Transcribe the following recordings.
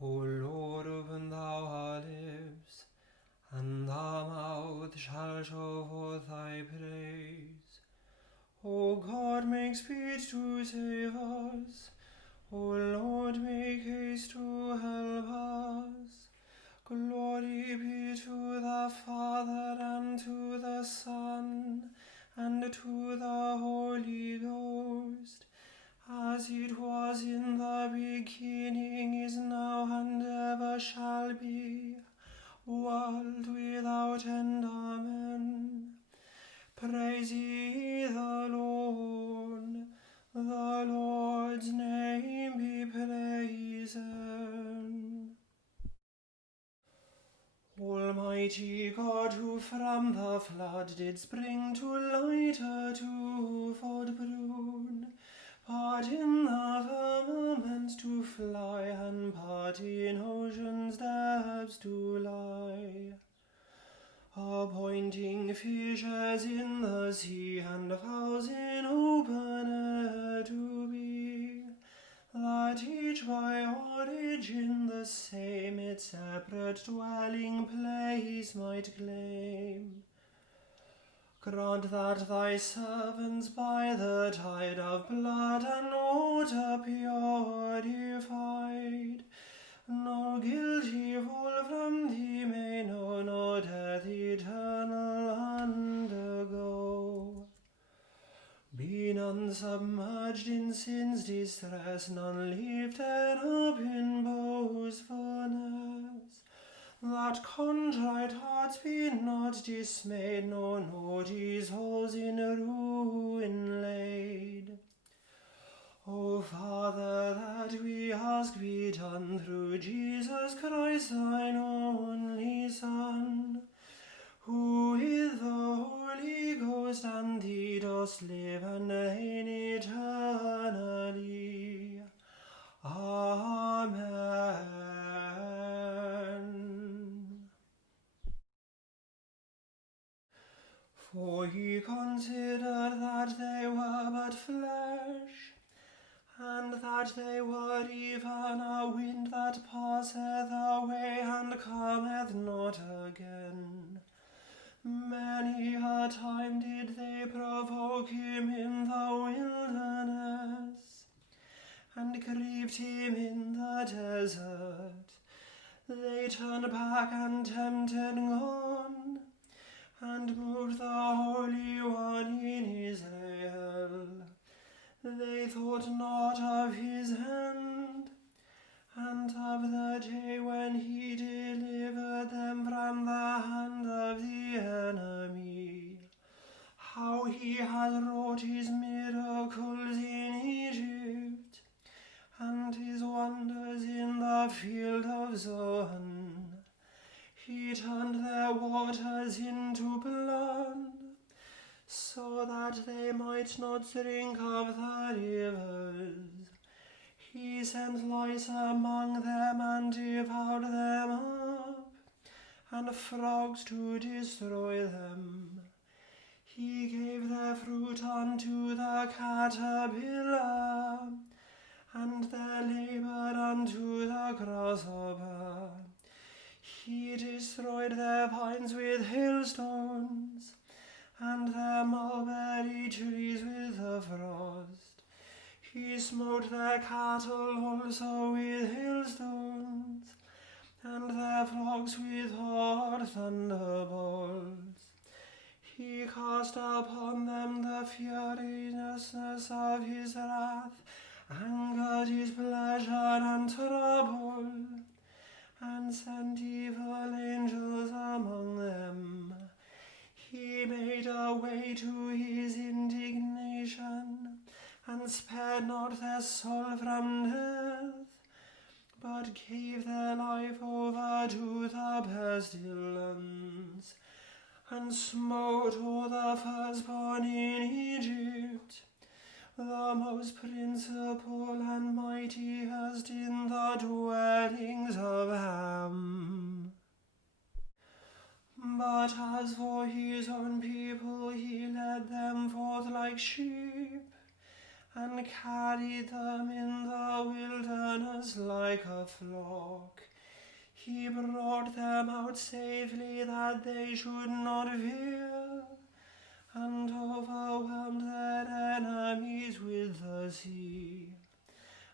O Lord, open thou our lips, and our mouth shall show forth thy praise. O God, make speed to save us. O Lord, make haste to help us. Glory be to the Father, and to the Son, and to the Holy Ghost, as it was in the beginning, is now, and ever shall be, world without end. Amen. Praise ye the Lord. The Lord's name be praised. Almighty God, who from the flood didst bring to light a twofold brood, part in the firmament to fly, and part in ocean's depths to lie, appointing fishes in the sea, and fowls in open air to be, that each by origin the same its separate dwelling place might claim. Grant that thy servants by the tide of blood and water purified, no guilty fall from thee may know, nor death eternal undergo. Be none submerged in sin's distress, none lifted up in boastfulness, that contrite hearts be not dismayed, nor notice holes in ruin laid. O Father, that we ask be done through Jesus Christ, thine only Son, who with the Holy Ghost and thee dost live and reign eternally. Amen. For he considered that they were but flesh, and that they were even a wind that passeth away and cometh not again. Many a time did they provoke him in the wilderness, and grieved him in the desert. They turned back and tempted God, and moved the Holy One in Israel. They thought not of his hand, and of the day when he delivered them from the hand of the enemy, how he had wrought his miracles in Egypt, and his wonders in the field of Zoan. He turned their waters into blood, so that they might not drink of the rivers. He sent lice among them and devoured them up, and frogs to destroy them. He gave their fruit unto the caterpillar, and their labor unto the grasshopper. He destroyed their vines with hailstones, and their mulberry trees with the frost. He smote their cattle also with hailstones, and their flocks with hot thunderbolts. He cast upon them the furiousness of his wrath, anger, displeasure, and trouble, and sent evil angels among them. He made a way to his indignation, and spared not their soul from death, but gave their life over to the pestilence, and smote all the firstborn in Egypt, the most principal and mightiest in the dwellings of Ham. But as for his own people, he led them forth like sheep, and carried them in the wilderness like a flock. He brought them out safely that they should not fear, and overwhelmed their enemies with the sea,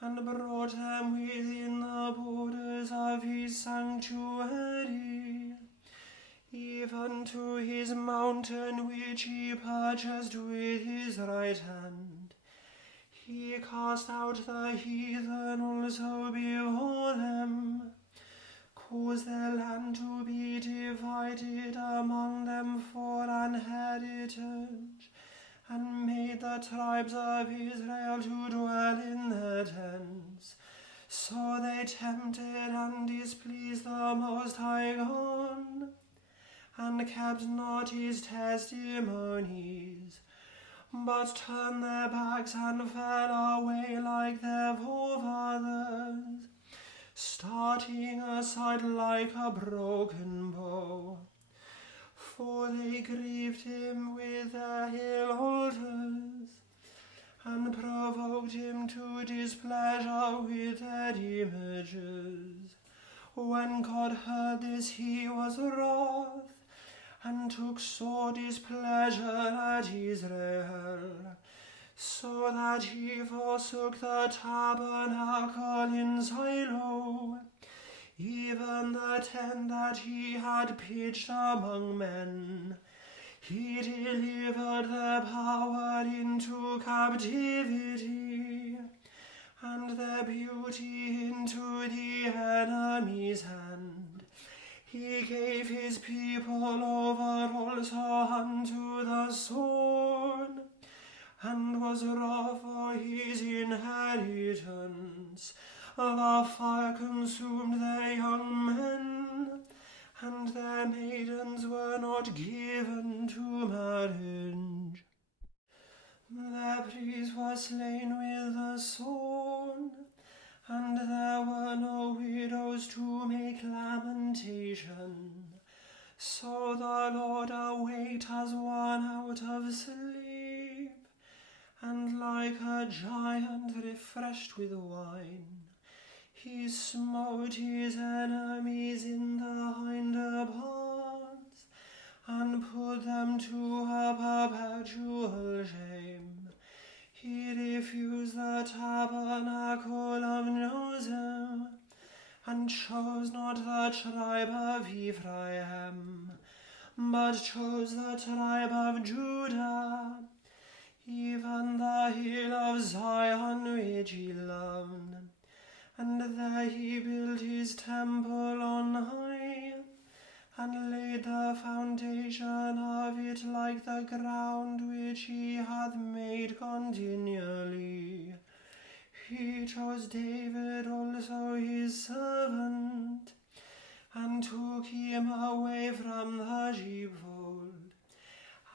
and brought them within the borders of his sanctuary, even to his mountain which he purchased with his right hand. He cast out the heathen also before them, caused their land to be divided among them for an heritage, and made the tribes of Israel to dwell in their tents. So they tempted and displeased the Most High God, and kept not his testimonies, but turned their backs and fell away like their forefathers, starting aside like a broken bow. For they grieved him with their hill altars, and provoked him to displeasure with their images. When God heard this, he was wroth, and took sore displeasure at Israel, so that he forsook the tabernacle in Shiloh, even the tent that he had pitched among men. He delivered their power into captivity, and their beauty into the enemy's hand. He gave his people over also unto the sword, and was wroth for his inheritance. The fire consumed their young men, and their maidens were not given to marriage. Their priests were slain with the sword, and there were no widows to make lamentation. So the Lord awaked as one out of sleep, and like a giant refreshed with wine. He smote his enemies in the hinder parts, and put them to a perpetual shame. He refused the tabernacle of Joseph, and chose not the tribe of Ephraim, but chose the tribe of Judah, even the hill of Zion which he loved. And there he built his temple on high, and laid the foundation of it like the ground which he hath made continually. He chose David also his servant, and took him away from the sheepfold.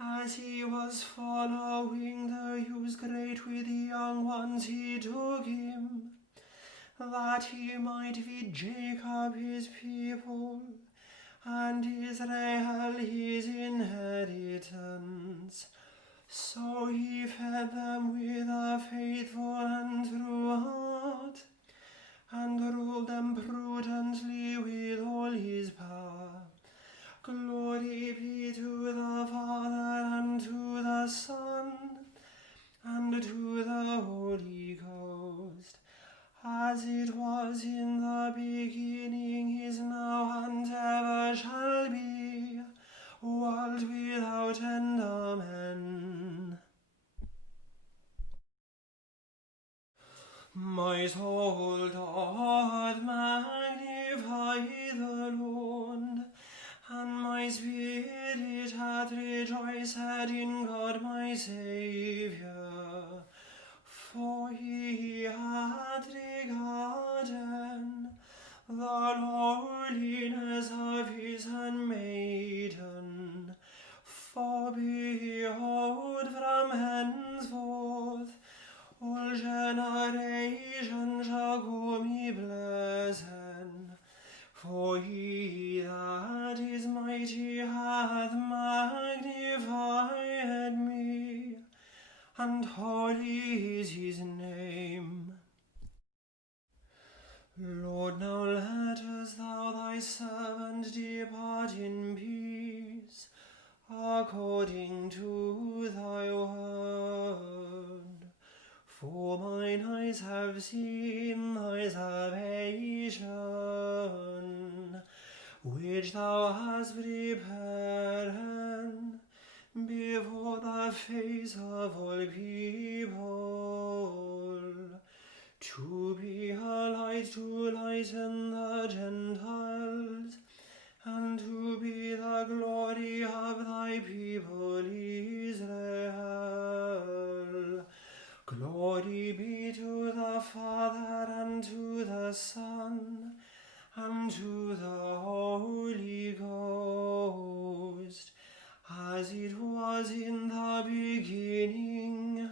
As he was following the ewes great with the young ones, he took him, that he might feed Jacob his people, and Israel his inheritance. So he fed them with a faithful and true heart, and ruled them prudently with all his power. Glory be to the Father, and to the Son, and to the Holy Ghost, as it was in the beginning, is now, and ever shall be, world without end. Amen. My soul doth magnify the Lord, and my spirit hath rejoiced in God my Saviour. For he hath regarded the lowliness of his handmaiden. For behold, from henceforth all generations shall call me blessed. For he that is mighty hath magnified me, and holy is his name. Lord, now lettest thou thy servant depart in peace, according to thy word. For mine eyes have seen thy salvation, which thou hast prepared before the face of all people, to be a light to lighten the Gentiles, and to be the glory of thy people Israel. Glory be to the Father, and to the Son, and to the Holy Ghost, as it was in the beginning,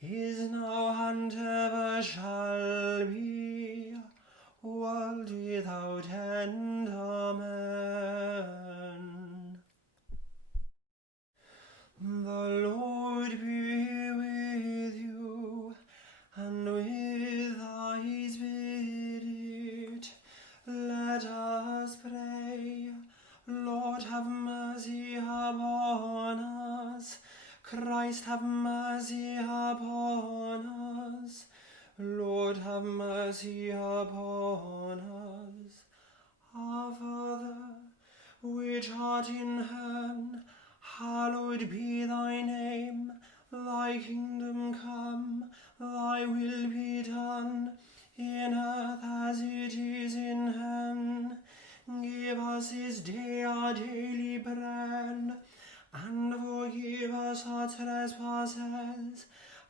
is now, and ever shall be, world without end. Amen. The Lord be with you, and with thy spirit. Let us pray. Lord, have mercy upon us. Christ, have mercy upon us. Lord, have mercy upon us. Our Father, which art in heaven, hallowed be thy name. Thy kingdom come, thy will be done, in earth as it is in heaven. Give us this day our daily bread, and forgive us our trespasses,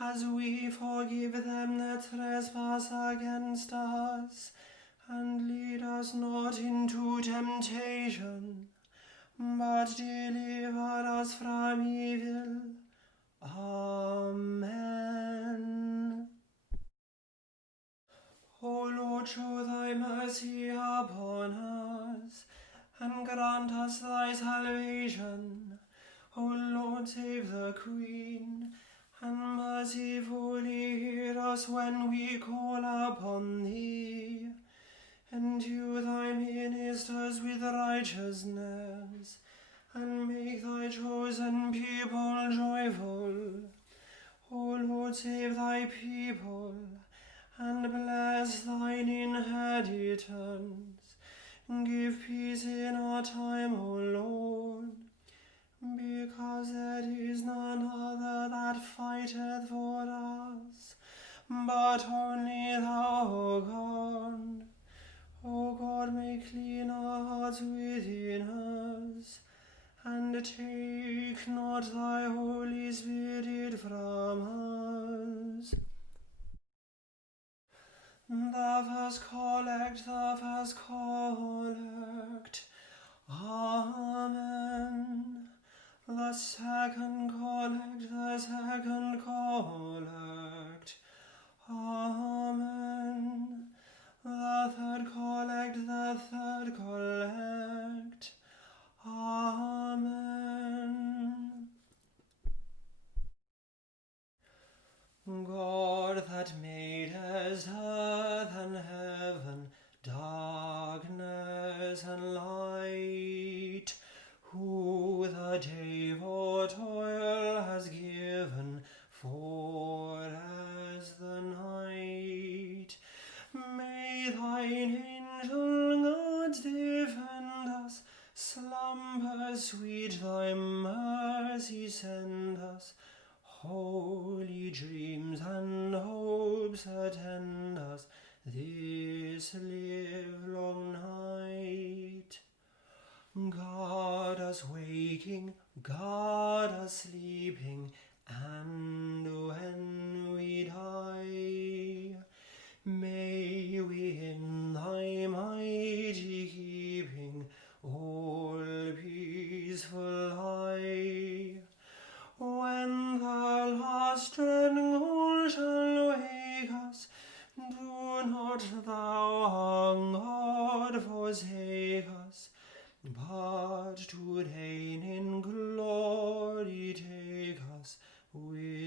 as we forgive them that trespass against us. And lead us not into temptation, but deliver us from evil. Amen. O Lord, show thy mercy upon us, and grant us thy salvation. O Lord, save the Queen, and mercifully hear us when we call upon thee. Endue thy ministers with righteousness, and make thy chosen people joyful. O Lord, save thy people, and bless thine inheritance. Give peace in our time, O Lord, because there is none other that fighteth for us, but only thou, O God. O God, make clean our hearts within us, and take not thy Holy Spirit from us. The first collect, the first collect. Amen. The second collect, the second collect. Amen. The third collect, the third collect. Amen. God that madest earth and heaven, darkness and light, who the day for toil has given for as the night, may thine angel guards defend us, slumber sweet thy mercy send us, holy dreams and hopes attend us this livelong night. Guard us waking, guard us sleeping, and when we die, may we in thy mighty keeping all peaceful lie. When the last dread call shall wake us, do not thou, God, forsake us, but to reign in glory take us with